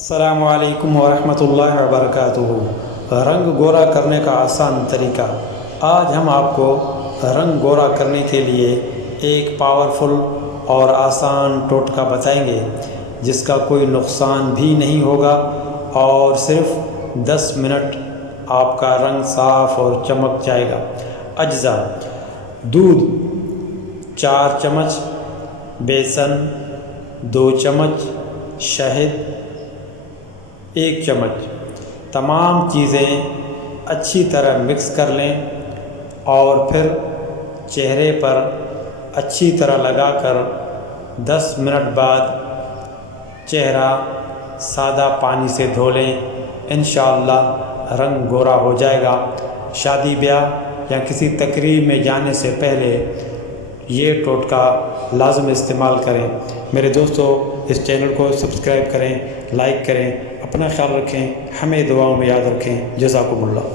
السلام علیکم ورحمۃ اللہ وبرکاتہ۔ رنگ گورا کرنے کا آسان طریقہ۔ آج ہم آپ کو رنگ گورا کرنے کے لیے ایک پاورفل اور آسان ٹوٹکا بتائیں گے جس کا کوئی نقصان بھی نہیں ہوگا اور صرف 10 منٹ آپ کا رنگ صاف اور چمک جائے گا۔ اجزاء: دودھ 4 چمچ، بیسن 2 چمچ، شہد 1 چمچ۔ تمام چیزیں اچھی طرح مکس کر لیں اور پھر چہرے پر اچھی طرح لگا کر 10 منٹ بعد چہرہ سادہ پانی سے دھو لیں۔ انشاءاللہ رنگ گورا ہو جائے گا۔ شادی بیاہ یا کسی تقریب میں جانے سے پہلے یہ ٹوٹکا لازم استعمال کریں۔ میرے دوستو، اس چینل کو سبسکرائب کریں، لائک کریں، اپنا خیال رکھیں، ہمیں دعاؤں میں یاد رکھیں۔ جزاکم اللہ۔